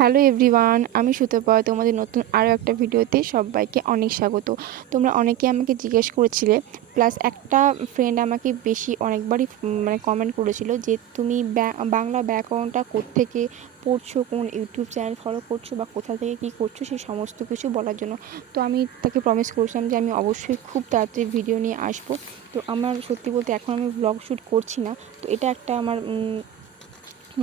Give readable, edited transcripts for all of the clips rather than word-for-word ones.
Hello everyone, আমি সুতপা। তোমাদের নতুন আরও একটা ভিডিওতে সবাইকে অনেক স্বাগত। তোমরা অনেকে আমাকে জিজ্ঞেস করেছিলে, প্লাস একটা ফ্রেন্ড আমাকে বেশি অনেকবারই কমেন্ট করেছিল যে তুমি বাংলা ব্যাকরণটা কোত্থেকে পড়ছো, কোন ইউটিউব চ্যানেল ফলো করছো বা কোথা থেকে কী করছো সেই সমস্ত কিছু বলার জন্য। তো আমি তাকে প্রমিস করেছিলাম যে আমি অবশ্যই খুব তাড়াতাড়ি ভিডিও নিয়ে আসবো। তো আমার সত্যি বলতে এখন আমি ব্লগ শ্যুট করছি না, তো এটা একটা আমার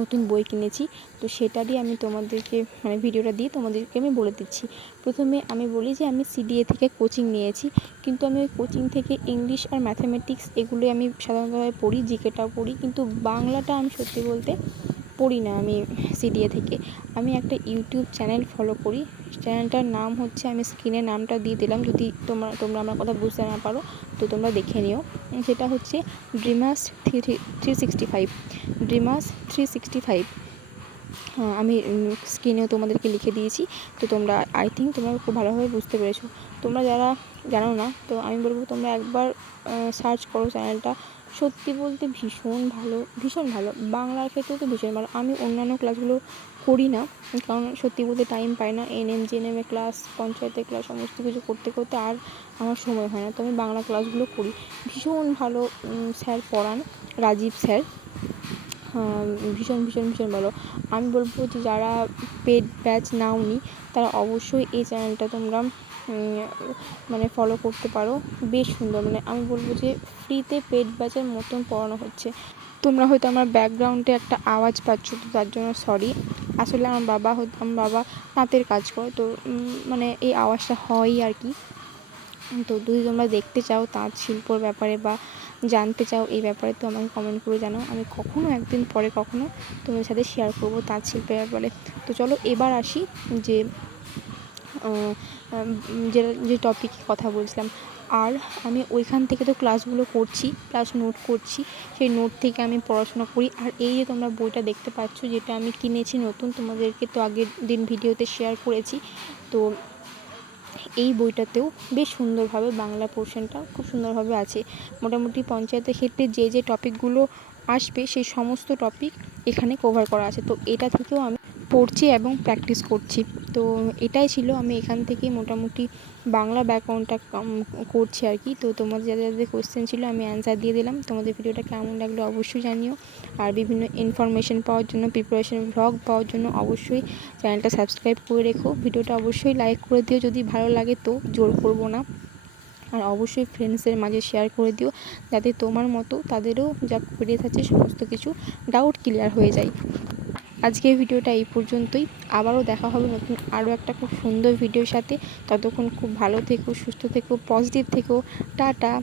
নতুন বই কিনেছি, তো সেটারই আমি তোমাদেরকে ভিডিওটা দিয়ে তোমাদেরকে আমি বলে দিচ্ছি। প্রথমে আমি বলি যে আমি সিডিএ থেকে কোচিং নিয়েছি, কিন্তু আমি ওই কোচিং থেকে ইংলিশ আর ম্যাথামেটিক্স এগুলোই আমি সাধারণতভাবে পড়ি, জিকেটাও পড়ি, কিন্তু বাংলাটা আমি সত্যি বলতে পড়ি না। আমি সিডিএ থেকে আমি একটা ইউটিউব চ্যানেল ফলো করি। চ্যানেলটার নাম হচ্ছে, আমি স্ক্রিনে নামটা দিয়ে দিলাম, যদি তোমরা আমার কথা বুঝতে না পারো তো তোমরা দেখে নিও। সেটা হচ্ছে ড্রিমার্স 365। ড্রিমার্স 365 আমি স্ক্রিনেও তোমাদেরকে লিখে দিয়েছি, তো তোমরা আই থিঙ্ক তোমরা খুব ভালোভাবে বুঝতে পেরেছো। তোমরা যারা জানো না, তো আমি বলবো তোমরা একবার সার্চ করো চ্যানেলটা। সত্যি বলতে ভীষণ ভালো, বাংলার ক্ষেত্রে তো ভীষণ ভালো। আমি অন্যান্য ক্লাসগুলো করি না, কারণ সত্যি বলতে টাইম পাই না। এনএম জিএনএমে ক্লাস, পঞ্চায়েতের ক্লাস সমস্ত কিছু করতে করতে আর আমার সময় হয় না, তো আমি বাংলা ক্লাসগুলো করি। ভীষণ ভালো স্যার পড়ান, রাজীব স্যার। ভীষণ ভালো। আমি বলবো যে যারা পেড ব্যাচ নাওনি তারা অবশ্যই এই চ্যানেলটা তোমরা ফলো করতে পারো। বেশ সুন্দর, আমি বলবো যে ফ্রিতে পেড ব্যাচের মতন পড়ানো হচ্ছে। তোমরা হয়তো আমার ব্যাকগ্রাউন্ডে একটা আওয়াজ পাচ্ছ, তো তার জন্য সরি। আসলে আমার বাবা তাঁতের কাজ করে, তো এই আওয়াজটা হয়ই আর কি। তো যদি তোমরা দেখতে চাও তাঁত শিল্পর ব্যাপারে বা জানতে চাও এই ব্যাপারে, তো আমাকে কমেন্ট করে জানাও। আমি একদিন পরে তোমাদের সাথে শেয়ার করবো তাঁত শিল্পের ব্যাপারে। তো চলো এবার আসি যে যে টপিকে কথা বলছিলাম। আর আমি ওইখান থেকে তো ক্লাসগুলো করছি, প্লাস নোট করছি, সেই নোট থেকে আমি পড়াশোনা করি। আর এই যে তোমরা বইটা দেখতে পাচ্ছ, যেটা আমি কিনেছি নতুন, তোমাদেরকে তো আগের দিন ভিডিওতে শেয়ার করেছি। তো এই বইটাতেও বেশ সুন্দরভাবে বাংলা পোর্শনটা খুব সুন্দরভাবে আছে। মোটামুটি পঞ্চায়েতের ক্ষেত্রে যে টপিকগুলো আসবে সেই সমস্ত টপিক এখানে কভার করা আছে। তো এটা থেকেও আমি পড়ছি এবং প্র্যাকটিস করছি। তো এটাই ছিল, আমি এখান থেকেই মোটামুটি বাংলা ব্যাকরণটা করছি আর কি। তো তোমাদের যাদের কোয়েশ্চেন ছিল আমি অ্যান্সার দিয়ে দিলাম। তোমাদের ভিডিওটা কেমন লাগলো অবশ্যই জানিও। আর বিভিন্ন ইনফরমেশন পাওয়ার জন্য, প্রিপারেশন ভ্লগ পাওয়ার জন্য অবশ্যই চ্যানেলটা সাবস্ক্রাইব করে রেখো। ভিডিওটা অবশ্যই লাইক করে দিও যদি ভালো লাগে, তো জোর করবো না। আর অবশ্যই ফ্রেন্ডসদের মাঝে শেয়ার করে দিও, যাতে তোমার মতো তাদেরও যা কোয়েরিজ আছে সমস্ত কিছু ডাউট ক্লিয়ার হয়ে যায়। আজকের ভিডিওটা এই পর্যন্তই। আবারও দেখা হবে নতুন আরও একটা খুব সুন্দর ভিডিওর সাথে। ততক্ষণ খুব ভালো থেকো, সুস্থ থেকো, পজিটিভ থেকো। টাটা।